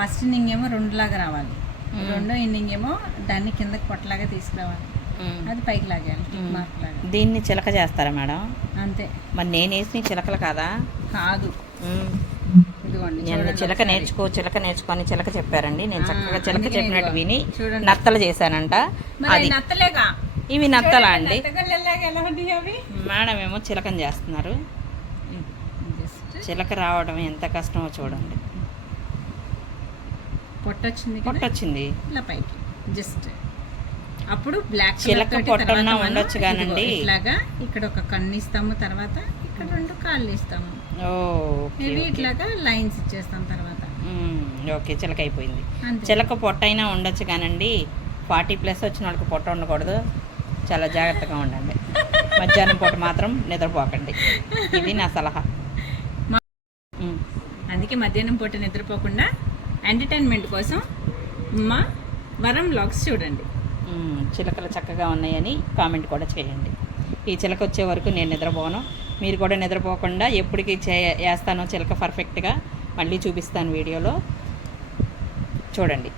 First inning ఏమో రెండులాగా రావాలి. రెండో ఇన్నింగ్ ఏమో దాన్ని కిందకి పొట్టలాగా తీసుకురావాలి. అది పైకి లాగాలి టిక్ మార్క్ లాగా దీన్ని చిలక చేస్తారా మేడం? అంతే. మరి నేను వేసిన చిలకలు కాదా? కాదు. నేను చిలక. నేర్చుకో చిలక నేర్చుకొని చిలక చెప్పారండి. నేను చక్కగా చిలక చెప్పినట్టు. విని. నత్తలు చేశానంట. అది ఇవి నత్తలా అండి? మేడం ఏమో చిలకని చేస్తున్నారు. చిలక రావడం ఎంత కష్టమో చూడండి. పొట్టొచ్చింది కదా? పొట్టొచ్చింది. ఇలా పైకి. జస్ట్. అప్పుడు బ్లాక్ చిలక పొట్టన్నా ఉండొచ్చు కానండి. ఇట్లాగా ఇక్కడ ఒక కన్ను ఇస్తాము తర్వాత ఇక్కడ రెండు కాళ్ళు ఇస్తాము. ఇవి. ఇట్లాగా లైన్స్ ఇచ్చేస్తాం తర్వాత. ఓకే చిలక అయిపోయింది చిలక పొట్ట అయినా ఉండొచ్చు కానండి. ఫార్టీ ప్లస్ వచ్చిన వాళ్ళకి పొట్ట ఉండకూడదు. చాలా జాగ్రత్తగా ఉండండి. మధ్యాహ్నం పూట మాత్రం నిద్రపోకండి. ఇది నా సలహా. అందుకే మధ్యాహ్నం పూట నిద్రపోకుండా ఎంటర్టైన్మెంట్ కోసం మా వరం బ్లాగ్స్ చూడండి. చిలకలు చక్కగా ఉన్నాయని కామెంట్ కూడా చేయండి. ఈ చిలక వచ్చే వరకు నేను నిద్రపోను. మీరు కూడా నిద్రపోకుండా ఎప్పటికి చే వేస్తానో చిలక పర్ఫెక్ట్గా మళ్ళీ చూపిస్తాను వీడియోలో. చూడండి.